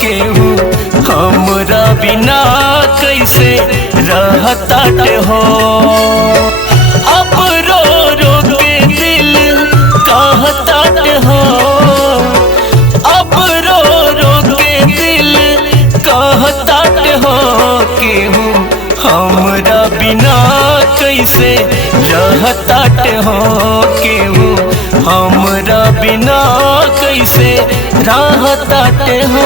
केहू हमरा बिना कैसे रहताटे हो। अब रो रो के दिल कहताटे हो, अब रो रो के दिल कहताटे हो, केहू हमरा बिना कैसे रहताटे हो, केहू हमरा बिना कैसे रहताटे हो।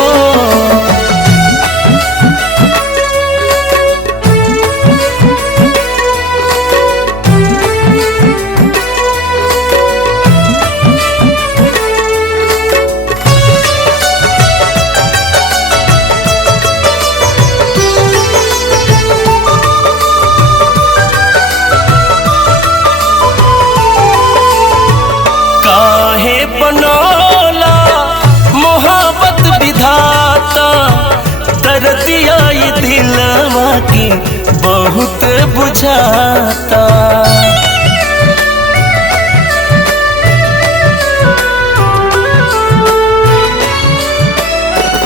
काहे बनौला मोहब्बत विधाता, दर्दिया ये दिलवा की बहुत बुझाता।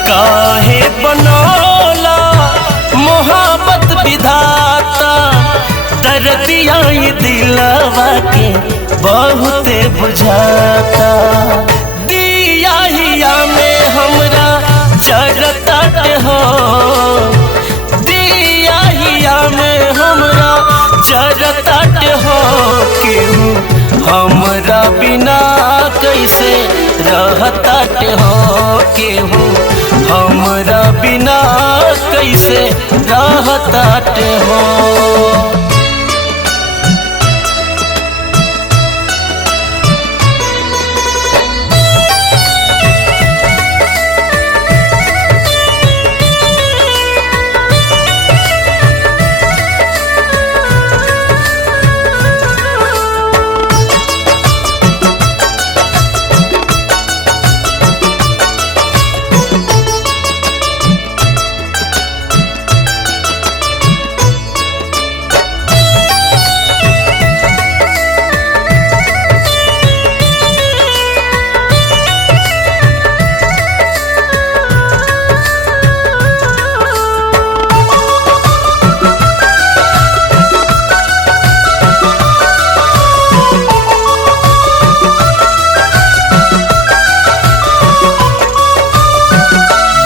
काहे बनौला मोहब्बत विधाता, दर्दिया ये दिलवा के बहुत बुझाता। दिया हिया में हमरा जरताटे हो, दिया हिया में हमरा जरताटे हो, केहू हमरा बिना कैसे रहताटे हो, केहू हमरा बिना कैसे रहताटे हो।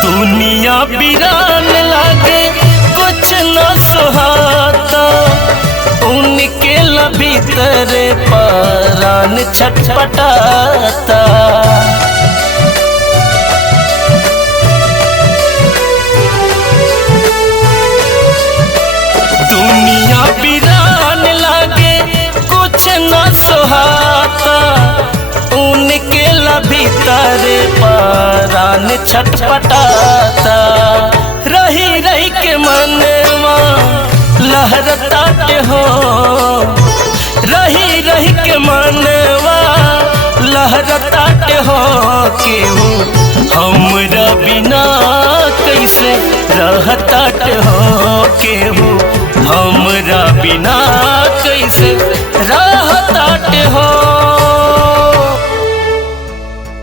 दुनिया वीरान लागे कुछ न सुहाता, उनके भीतर परान छटपटाता। दुनिया वीरान लागे कुछ न सुहाता, उनके भीतर परान छटपटाता। रही रही के मनवा लहरताटे हो, रही रही के मनवा लहरताटे हो, केहू हमरा बिना कैसे रहताटे हो, केहू हमरा बिना कैसे रहताटे हो।